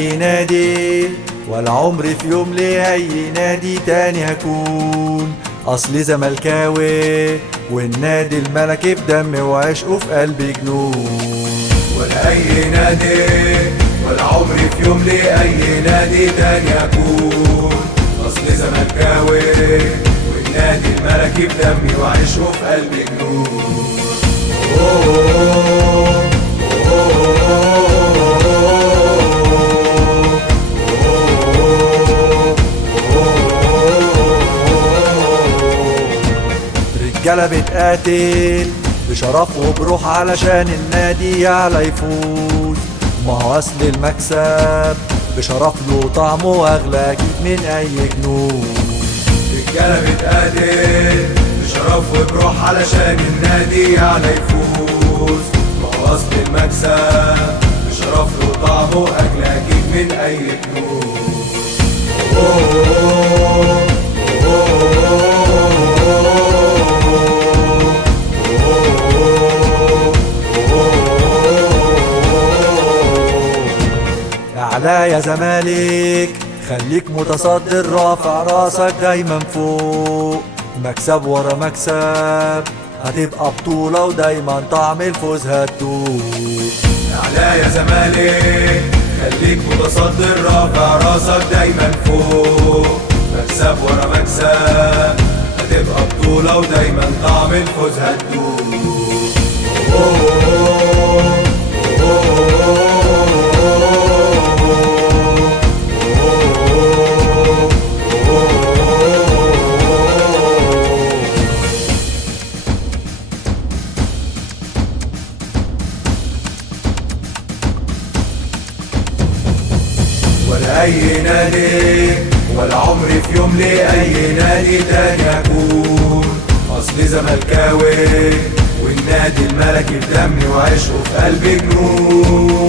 أي نادي، ولا عمري في يوم لأي نادي تاني هكون. أصلي زملكاوي والنادي الملكي في دمي وعشقه في قلبي جنون. ولا أي نادي ولا عمري في يوم لأي نادي تاني أكون. أصلي زملكاوي والنادي الملكي في دمي وعشقه في قلبي جنون. رجالة بتقاتل بشرف وبروح علشان النادي يعلى يفوز. ما هو أصل المكسب بشرف له طعمه أغلى أكيد من أي جنون. رجالة بتقاتل بشرف وبروح علشان النادي يعلى يفوز. ما هو أصل المكسب بشرف له طعمه أغلى أكيد من أي جنون. أعلى يا زمالك خليك متصدر رافع راسك دايما فوق. مكسب ورا مكسب هتبقى بطولة ودايما طعم الفوز هتدوق. أعلى يا زمالك خليك متصدر رافع راسك دايما فوق. مكسب ورا مكسب هتبقى بطولة ودايما طعم الفوز هتدوق. ولا أي نادي ولا عمري في يوم لأي نادي تاني أكون. أصلي زملكاوي والنادي الملكي في دمي وعشقه في قلبي جنون.